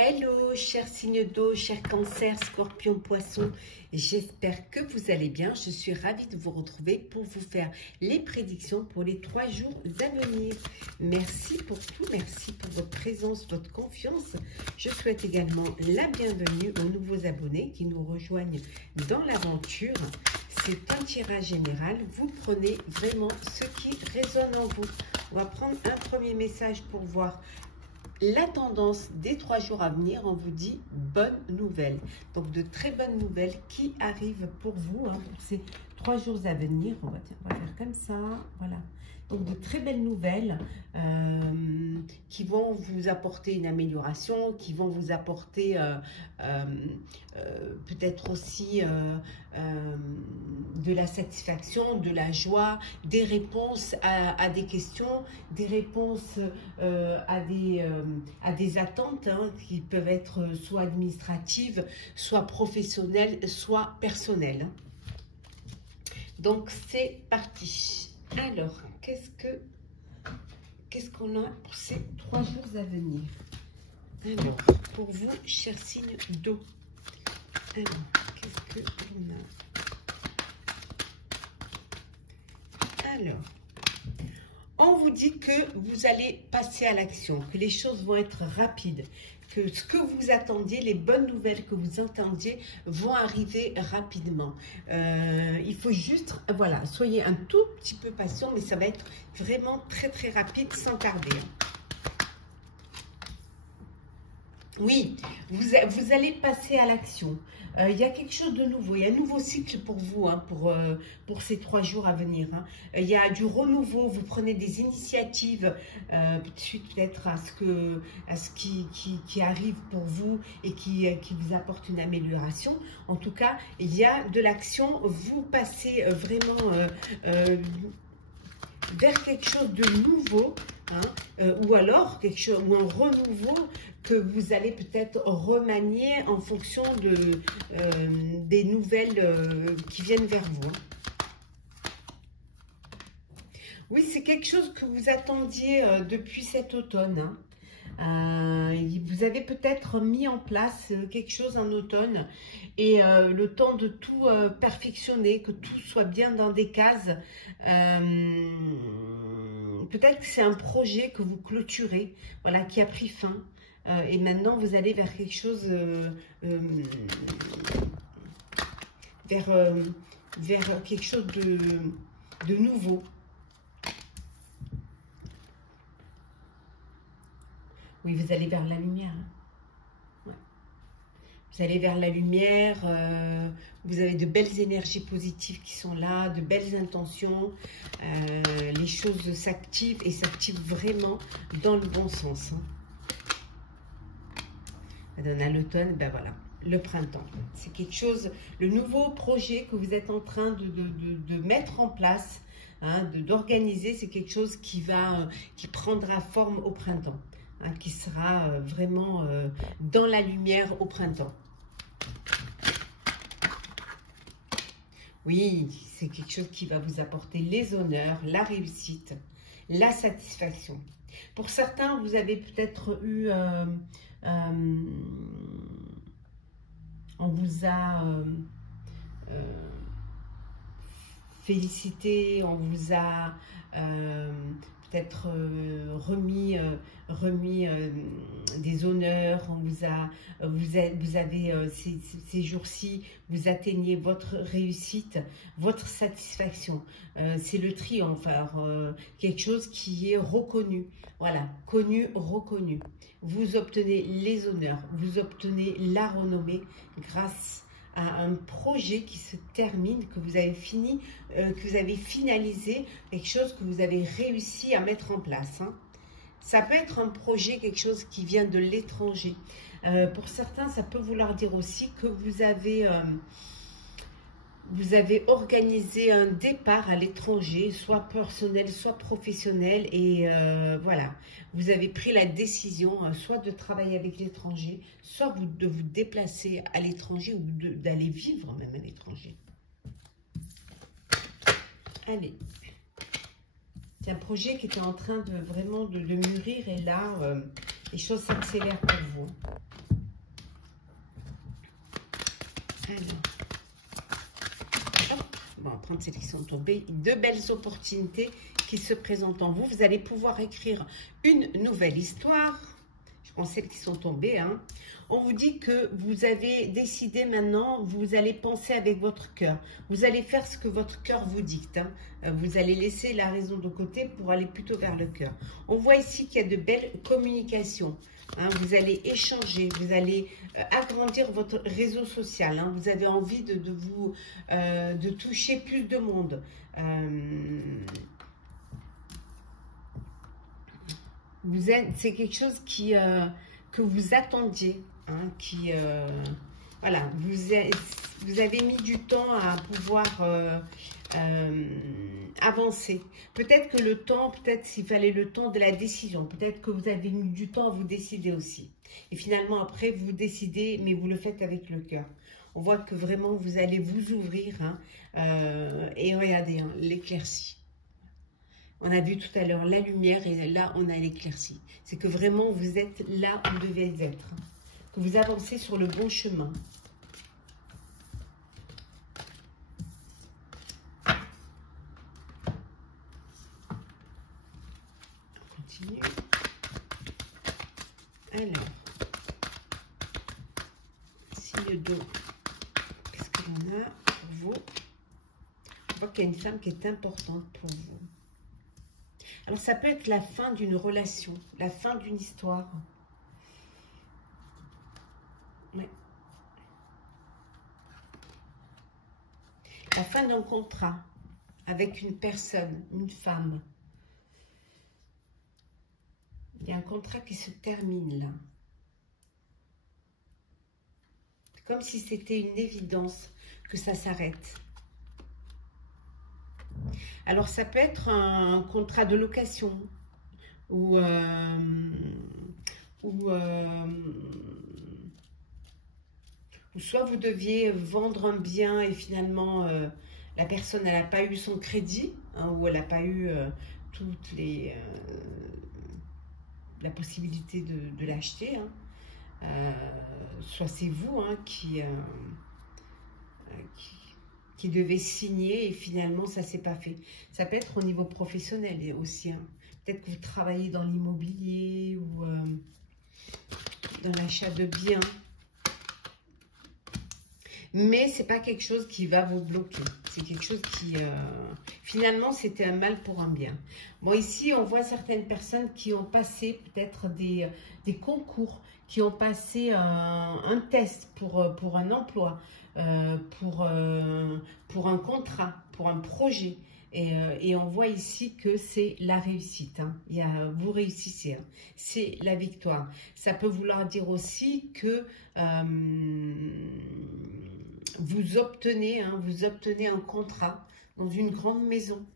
Hello, chers signes d'eau, chers cancers, scorpions, poissons, j'espère que vous allez bien. Je suis ravie de vous retrouver pour vous faire les prédictions pour les 3 jours à venir. Merci pour tout, merci pour votre présence, votre confiance. Je souhaite également la bienvenue aux nouveaux abonnés qui nous rejoignent dans l'aventure. C'est un tirage général, vous prenez vraiment ce qui résonne en vous. On va prendre un premier message pour voir la tendance des 3 jours à venir. On vous dit bonne nouvelle. Donc de très bonnes nouvelles qui arrivent pour vous pour ces 3 jours à venir. On va faire comme ça. Voilà. Donc de très belles nouvelles qui vont vous apporter une amélioration, qui vont vous apporter peut-être aussi de la satisfaction, de la joie, des réponses à des questions, des réponses à des attentes qui peuvent être soit administratives, soit professionnelles, soit personnelles. Donc c'est parti. Alors, qu'est-ce qu'on a pour ces 3 jours à venir? Alors, pour vous, chers signes d'eau. Alors, qu'est-ce que l'on a? Alors, on vous dit que vous allez passer à l'action, que les choses vont être rapides, que ce que vous attendiez, les bonnes nouvelles que vous attendiez vont arriver rapidement. Il faut juste, voilà, soyez un tout petit peu patient, mais ça va être vraiment très très rapide sans tarder. Oui, vous allez passer à l'action. Il y a quelque chose de nouveau, il y a un nouveau cycle pour vous, pour ces 3 jours à venir. Il y a du renouveau, vous prenez des initiatives suite peut-être à ce qui arrive pour vous et qui vous apporte une amélioration. En tout cas, il y a de l'action, vous passez vraiment vers quelque chose de nouveau, ou alors quelque chose, ou un renouveau que vous allez peut-être remanier en fonction des nouvelles qui viennent vers vous. Oui, c'est quelque chose que vous attendiez depuis cet automne. Vous avez peut-être mis en place quelque chose en automne et le temps de tout perfectionner, que tout soit bien dans des cases. Peut-être que c'est un projet que vous clôturez, voilà, qui a pris fin. Et maintenant, vous allez vers quelque chose, vers quelque chose de nouveau. Oui, vous allez vers la lumière. Ouais. Vous allez vers la lumière. Vous avez de belles énergies positives qui sont là, de belles intentions. Les choses s'activent et s'activent vraiment dans le bon sens. On a l'automne, ben voilà, le printemps. C'est quelque chose, le nouveau projet que vous êtes en train de mettre en place, d'organiser, c'est quelque chose qui prendra forme au printemps, qui sera vraiment dans la lumière au printemps. Oui, c'est quelque chose qui va vous apporter les honneurs, la réussite, la satisfaction. Pour certains, vous avez peut-être eu... on vous a félicité, on vous a peut-être remis des honneurs, vous avez ces jours-ci, vous atteignez votre réussite, votre satisfaction. C'est le triomphe, alors quelque chose qui est reconnu, voilà, connu, reconnu. Vous obtenez les honneurs, vous obtenez la renommée grâce à un projet qui se termine, que vous avez fini, que vous avez finalisé, quelque chose que vous avez réussi à mettre en place. Ça peut être un projet, quelque chose qui vient de l'étranger. Pour certains, ça peut vouloir dire aussi que vous avez organisé un départ à l'étranger, soit personnel, soit professionnel, et voilà, vous avez pris la décision soit de travailler avec l'étranger, soit de vous déplacer à l'étranger ou d'aller vivre même à l'étranger. Allez, c'est un projet qui était en train de vraiment de mûrir, et là, les choses s'accélèrent pour vous. Alors, hop, on va prendre celles qui sont tombées. De belles opportunités qui se présentent en vous. Vous allez pouvoir écrire une nouvelle histoire. Je prends celles qui sont tombées. Hein. On vous dit que vous avez décidé maintenant, vous allez penser avec votre cœur. Vous allez faire ce que votre cœur vous dicte. Hein. Vous allez laisser la raison de côté pour aller plutôt vers le cœur. On voit ici qu'il y a de belles communications. Hein. Vous allez échanger, vous allez agrandir votre réseau social. Hein. Vous avez envie de toucher plus de monde. C'est quelque chose que vous attendiez. Hein, voilà, vous avez mis du temps à pouvoir avancer. Peut-être que le temps, peut-être s'il fallait le temps de la décision, peut-être que vous avez mis du temps à vous décider aussi. Et finalement, après, vous décidez, mais vous le faites avec le cœur. On voit que vraiment, vous allez vous ouvrir. Hein, et regardez, hein, l'éclaircie. On a vu tout à l'heure la lumière et là, on a l'éclaircie. C'est que vraiment, vous êtes là où vous devez être. Que vous avancez sur le bon chemin. On continue. Alors, signe d'eau. Qu'est-ce que l'on a pour vous? On voit qu'il y a une femme qui est importante pour vous. Alors, ça peut être la fin d'une relation, la fin d'une histoire. Ouais. La fin d'un contrat avec une personne, une femme. Il y a un contrat qui se termine là. Comme si c'était une évidence que ça s'arrête. Alors, ça peut être un contrat de location ou soit vous deviez vendre un bien et finalement la personne n'a pas eu son crédit, hein, ou elle n'a pas eu toutes les la possibilité de l'acheter. Hein. Soit c'est vous hein, qui devait signer et finalement ça ne s'est pas fait. Ça peut être au niveau professionnel aussi. Hein. Peut-être que vous travaillez dans l'immobilier ou dans l'achat de biens. Mais ce n'est pas quelque chose qui va vous bloquer. C'est quelque chose qui... finalement, c'était un mal pour un bien. Bon, ici, on voit certaines personnes qui ont passé peut-être des concours, qui ont passé un test pour un emploi, pour un contrat, pour un projet. Et on voit ici que c'est la réussite. Hein. Vous réussissez. Hein. C'est la victoire. Ça peut vouloir dire aussi que vous obtenez un contrat dans une grande maison.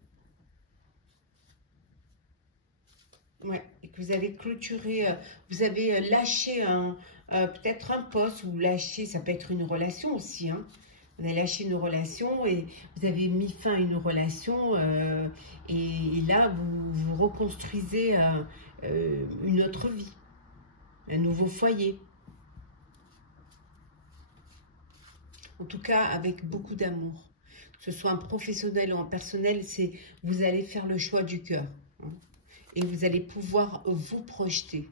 Ouais, et que vous avez clôturé, vous avez lâché peut-être un poste, ou lâché, ça peut être une relation aussi, hein. Vous avez lâché une relation et vous avez mis fin à une relation et là, vous reconstruisez une autre vie, un nouveau foyer. En tout cas, avec beaucoup d'amour. Que ce soit en professionnel ou en personnel, vous allez faire le choix du cœur. Hein, et vous allez pouvoir vous projeter.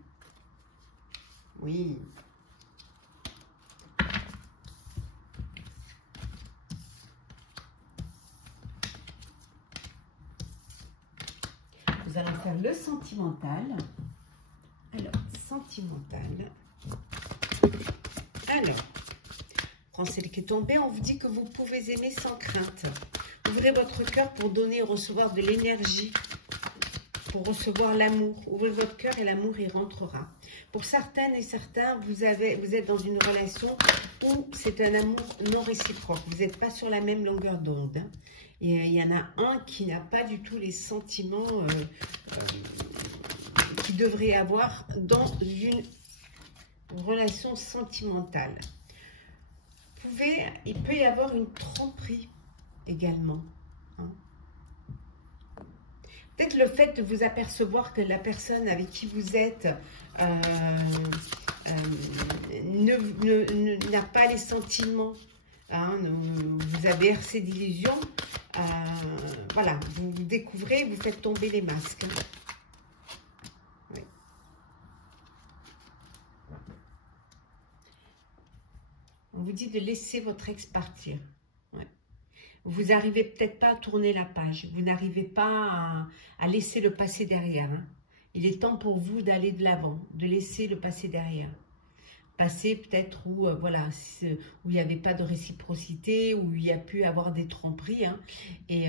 Oui. Nous allons faire le sentimental. Alors, sentimental. Alors, prends celle qui est tombée. On vous dit que vous pouvez aimer sans crainte. Ouvrez votre cœur pour donner et recevoir de l'énergie, pour recevoir l'amour. Ouvrez votre cœur et l'amour y rentrera. Pour certaines et certains, vous êtes dans une relation où c'est un amour non réciproque. Vous n'êtes pas sur la même longueur d'onde. Hein. Et il y en a un qui n'a pas du tout les sentiments qu'il devrait avoir dans une relation sentimentale. Il peut y avoir une tromperie également. Hein. Peut-être le fait de vous apercevoir que la personne avec qui vous êtes n'a pas les sentiments Hein, vous avez bercé d'illusions. Voilà, vous découvrez, vous faites tomber les masques. Oui. On vous dit de laisser votre ex partir. Ouais. Vous n'arrivez peut-être pas à tourner la page. Vous n'arrivez pas à laisser le passé derrière. Hein. Il est temps pour vous d'aller de l'avant, de laisser le passé derrière. Passé peut-être où, voilà, où il n'y avait pas de réciprocité, où il y a pu avoir des tromperies. Hein, et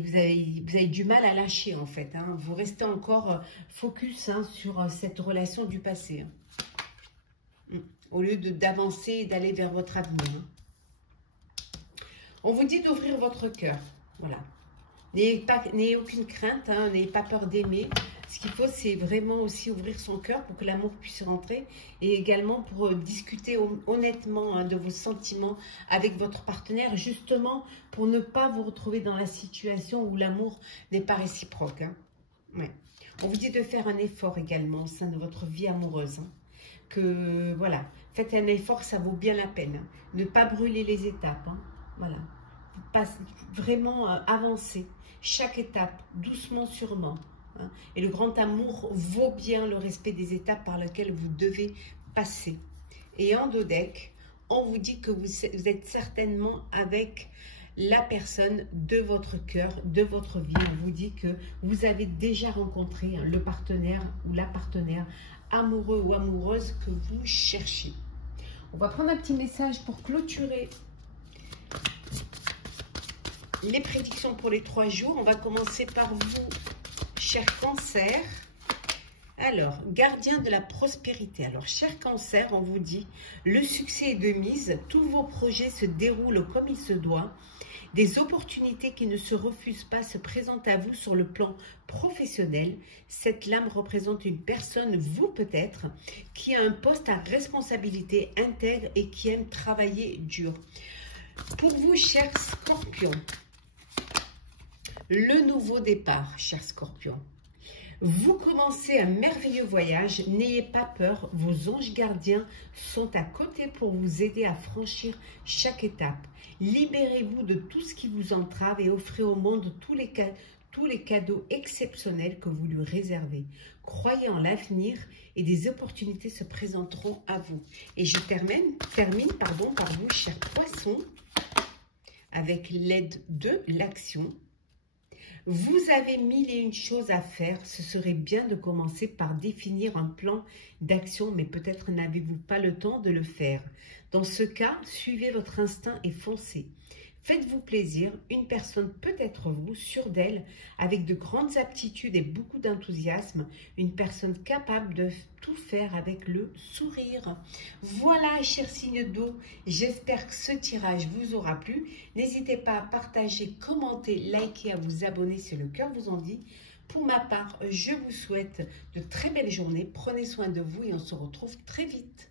vous avez du mal à lâcher en fait. Hein, vous restez encore focus hein, sur cette relation du passé. Hein, au lieu d'avancer et d'aller vers votre avenir. Hein. On vous dit d'ouvrir votre cœur. Voilà. N'ayez aucune crainte, hein, n'ayez pas peur d'aimer. Ce qu'il faut, c'est vraiment aussi ouvrir son cœur pour que l'amour puisse rentrer et également pour discuter honnêtement hein, de vos sentiments avec votre partenaire, justement pour ne pas vous retrouver dans la situation où l'amour n'est pas réciproque. Hein. Ouais. On vous dit de faire un effort également au sein de votre vie amoureuse. Hein. Que voilà, faites un effort, ça vaut bien la peine. Hein. Ne pas brûler les étapes. Hein. Voilà. Vraiment avancer chaque étape, doucement, sûrement. Hein. Et le grand amour vaut bien le respect des étapes par lesquelles vous devez passer. Et en dos deck, on vous dit que vous êtes certainement avec la personne de votre cœur, de votre vie. On vous dit que vous avez déjà rencontré hein, le partenaire ou la partenaire amoureux ou amoureuse que vous cherchez. On va prendre un petit message pour clôturer les prédictions pour les 3 jours. On va commencer par vous, cher Cancer. Alors, gardien de la prospérité. Alors, cher Cancer, on vous dit, le succès est de mise. Tous vos projets se déroulent comme il se doit. Des opportunités qui ne se refusent pas se présentent à vous sur le plan professionnel. Cette lame représente une personne, vous peut-être, qui a un poste à responsabilité intègre et qui aime travailler dur. Pour vous, cher Scorpion, le nouveau départ, cher Scorpion. Vous commencez un merveilleux voyage, n'ayez pas peur, vos anges gardiens sont à côté pour vous aider à franchir chaque étape. Libérez-vous de tout ce qui vous entrave et offrez au monde tous les cadeaux exceptionnels que vous lui réservez. Croyez en l'avenir et des opportunités se présenteront à vous. Et je termine par vous, cher Poisson, avec l'aide de l'action. Vous avez 1001 choses à faire, ce serait bien de commencer par définir un plan d'action, mais peut-être n'avez-vous pas le temps de le faire. Dans ce cas, suivez votre instinct et foncez. Faites-vous plaisir, une personne peut être vous, sûre d'elle, avec de grandes aptitudes et beaucoup d'enthousiasme, une personne capable de tout faire avec le sourire. Voilà, chers signes d'eau, j'espère que ce tirage vous aura plu. N'hésitez pas à partager, commenter, liker, à vous abonner si le cœur vous en dit. Pour ma part, je vous souhaite de très belles journées, prenez soin de vous et on se retrouve très vite.